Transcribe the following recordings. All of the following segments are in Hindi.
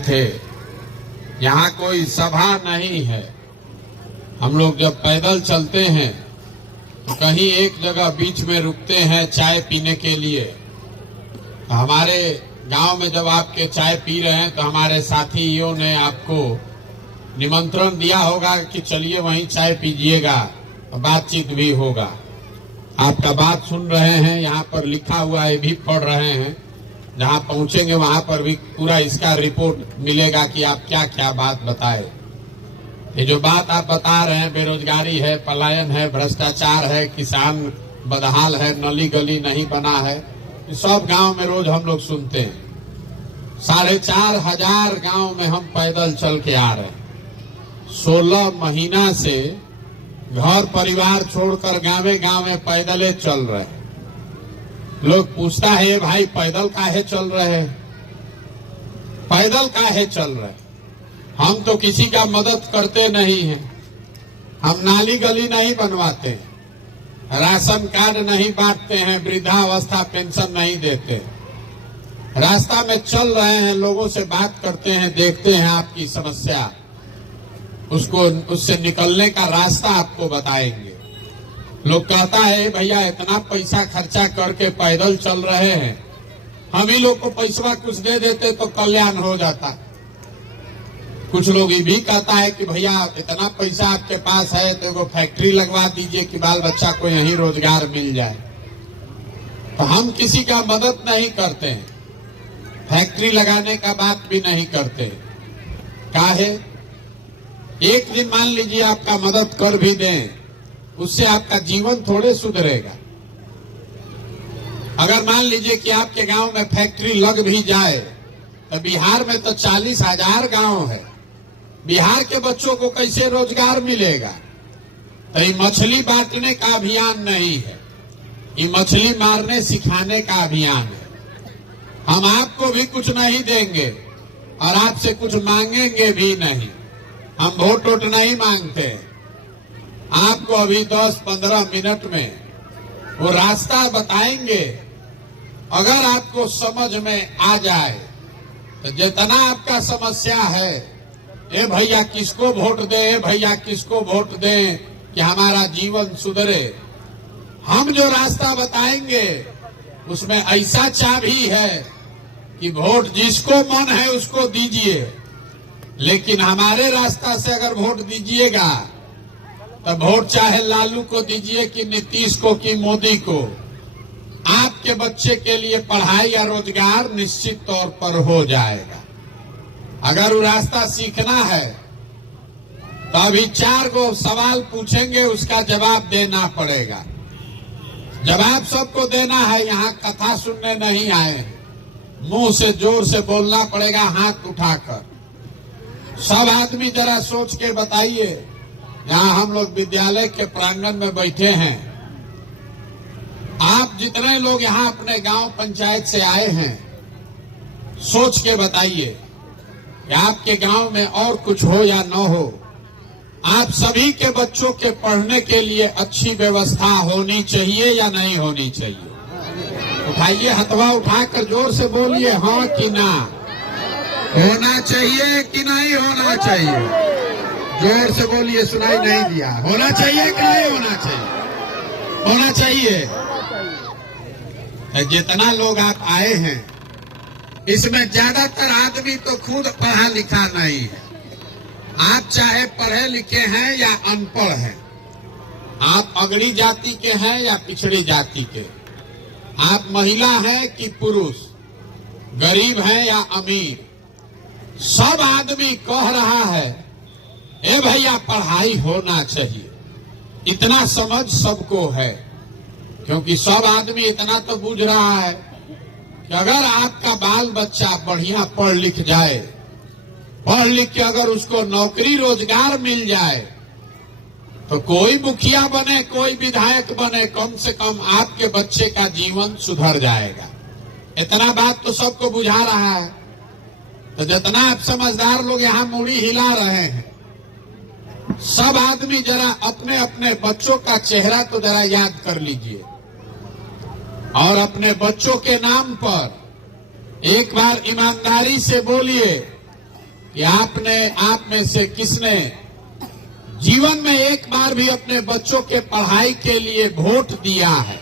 थे। यहाँ कोई सभा नहीं है। हम लोग जब पैदल चलते हैं तो कहीं एक जगह बीच में रुकते हैं चाय पीने के लिए। तो हमारे गांव में जब आपके चाय पी रहे हैं तो हमारे साथियों ने आपको निमंत्रण दिया होगा कि चलिए वहीं चाय पीजिएगा, तो बातचीत भी होगा। आपका बात सुन रहे हैं, यहाँ पर लिखा हुआ है भी पढ़ रहे हैं। जहाँ पहुंचेंगे वहां पर भी पूरा इसका रिपोर्ट मिलेगा कि आप क्या क्या बात बताए। ये जो बात आप बता रहे हैं, बेरोजगारी है, पलायन है, भ्रष्टाचार है, किसान बदहाल है, नली गली नहीं बना है, सब गांव में रोज हम लोग सुनते हैं। 4,500 गांव में हम पैदल चल के आ रहे हैं। 16 महीना से घर परिवार छोड़कर गाँव में पैदल चल रहे हैं। लोग पूछता है भाई पैदल काहे चल रहे हैं, पैदल काहे चल रहे हैं? हम तो किसी का मदद करते नहीं हैं, हम नाली गली नहीं बनवाते, राशन कार्ड नहीं बांटते हैं, वृद्धावस्था पेंशन नहीं देते। रास्ता में चल रहे हैं, लोगों से बात करते हैं, देखते हैं आपकी समस्या, उससे निकलने का रास्ता आपको बताएंगे। लोग कहता है भैया इतना पैसा खर्चा करके पैदल चल रहे हैं, हम ही लोग को पैसा कुछ दे देते तो कल्याण हो जाता। कुछ लोग ये भी कहता है कि भैया इतना पैसा आपके पास है तो एगो फैक्ट्री लगवा दीजिए कि बाल बच्चा को यहीं रोजगार मिल जाए। तो हम किसी का मदद नहीं करते हैं, फैक्ट्री लगाने का बात भी नहीं करते। काहे? एक दिन मान लीजिए आपका मदद कर भी दें, उससे आपका जीवन थोड़े सुधरेगा। अगर मान लीजिए कि आपके गांव में फैक्ट्री लग भी जाए तो बिहार में तो 40,000 गांव है, बिहार के बच्चों को कैसे रोजगार मिलेगा? तो ये मछली बांटने का अभियान नहीं है, ये मछली मारने सिखाने का अभियान है। हम आपको भी कुछ नहीं देंगे और आपसे कुछ मांगेंगे भी नहीं। हम वोट वोट नहीं मांगते। आपको अभी 10-15 मिनट में वो रास्ता बताएंगे। अगर आपको समझ में आ जाए तो जितना आपका समस्या है, ए भैया किसको वोट दे, ए भैया किसको वोट दे कि हमारा जीवन सुधरे, हम जो रास्ता बताएंगे उसमें ऐसा चाबी है कि वोट जिसको मन है उसको दीजिए, लेकिन हमारे रास्ता से अगर वोट दीजिएगा तो वोट चाहे लालू को दीजिए कि नीतीश को कि मोदी को, आपके बच्चे के लिए पढ़ाई या रोजगार निश्चित तौर पर हो जाएगा। अगर वो रास्ता सीखना है तो अभी 4 गो सवाल पूछेंगे, उसका जवाब देना पड़ेगा। जवाब सबको देना है, यहाँ कथा सुनने नहीं आए, मुंह से जोर से बोलना पड़ेगा, हाथ उठाकर। सब आदमी जरा सोच के बताइए, यहाँ हम लोग विद्यालय के प्रांगण में बैठे हैं, आप जितने लोग यहाँ अपने गांव पंचायत से आए हैं, सोच के बताइए कि आपके गांव में और कुछ हो या न हो, आप सभी के बच्चों के पढ़ने के लिए अच्छी व्यवस्था होनी चाहिए या नहीं होनी चाहिए? उठाइए, हथवा उठाकर जोर से बोलिए, हाँ कि ना। होना चाहिए कि नहीं होना चाहिए? जोर से बोलिए, सुनाई नहीं दिया। होना चाहिए कि नहीं होना चाहिए? होना चाहिए। जितना लोग आप आए हैं इसमें ज्यादातर आदमी तो खुद पढ़ा लिखा नहीं है। आप चाहे पढ़े लिखे हैं या अनपढ़ हैं, आप अगड़ी जाति के हैं या पिछड़ी जाति के, आप महिला हैं कि पुरुष, गरीब हैं या अमीर, सब आदमी कह रहा है ए भैया पढ़ाई होना चाहिए। इतना समझ सबको है, क्योंकि सब आदमी इतना तो बूझ रहा है कि अगर आपका बाल बच्चा बढ़िया पढ़ लिख जाए, पढ़ लिख के अगर उसको नौकरी रोजगार मिल जाए तो कोई मुखिया बने, कोई विधायक बने, कम से कम आपके बच्चे का जीवन सुधर जाएगा। इतना बात तो सबको बुझा रहा है। तो जितना आप समझदार लोग यहाँ मुड़ी हिला रहे हैं, सब आदमी जरा अपने अपने बच्चों का चेहरा तो जरा याद कर लीजिए और अपने बच्चों के नाम पर एक बार ईमानदारी से बोलिए कि आप में से किसने जीवन में एक बार भी अपने बच्चों के पढ़ाई के लिए वोट दिया है।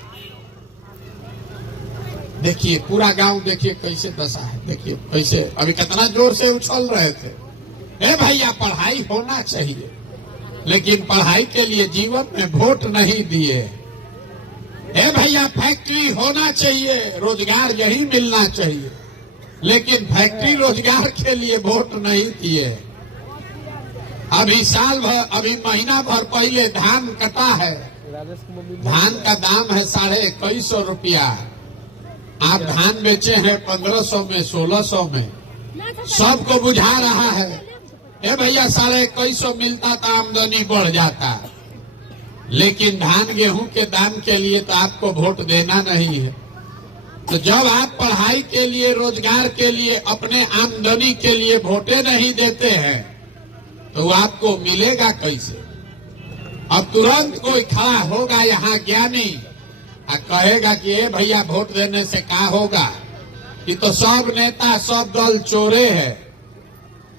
देखिए पूरा गांव, देखिए कैसे दशा है, देखिए कैसे अभी कितना जोर से उछल रहे थे। ए भैया पढ़ाई होना चाहिए, लेकिन पढ़ाई के लिए जीवन में वोट नहीं दिए। ए भैया फैक्ट्री होना चाहिए, रोजगार यही मिलना चाहिए, लेकिन फैक्ट्री रोजगार के लिए वोट नहीं दिए। अभी साल भर, अभी महीना भर पहले धान कटा है, धान का दाम है 2150 रुपया। आप धान बेचे हैं 1500 में, 1600 में, सबको बुझा रहा है। ए भैया 2150 मिलता तो आमदनी बढ़ जाता, लेकिन धान गेहूं के दाम के लिए तो आपको वोट देना नहीं है। तो जब आप पढ़ाई के लिए, रोजगार के लिए, अपने आमदनी के लिए वोटे नहीं देते हैं तो आपको मिलेगा कैसे? अब तुरंत कोई खड़ा होगा यहाँ ज्ञानी और कहेगा कि ए भैया वोट देने से क्या होगा, कि तो सब नेता सब दल चोरे हैं।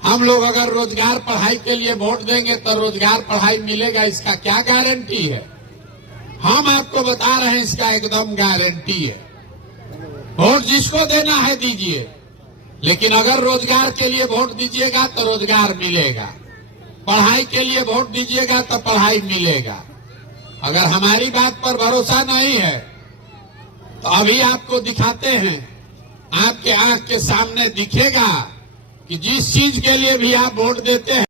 हम लोग अगर रोजगार पढ़ाई के लिए वोट देंगे तो रोजगार पढ़ाई मिलेगा, इसका क्या गारंटी है? हम आपको बता रहे हैं इसका एकदम गारंटी है। वोट जिसको देना है दीजिए, लेकिन अगर रोजगार के लिए वोट दीजिएगा तो रोजगार मिलेगा, पढ़ाई के लिए वोट दीजिएगा तो पढ़ाई मिलेगा। अगर हमारी बात पर भरोसा नहीं है तो अभी आपको दिखाते हैं, आपके आंख के सामने दिखेगा कि जिस चीज के लिए भी आप वोट देते हैं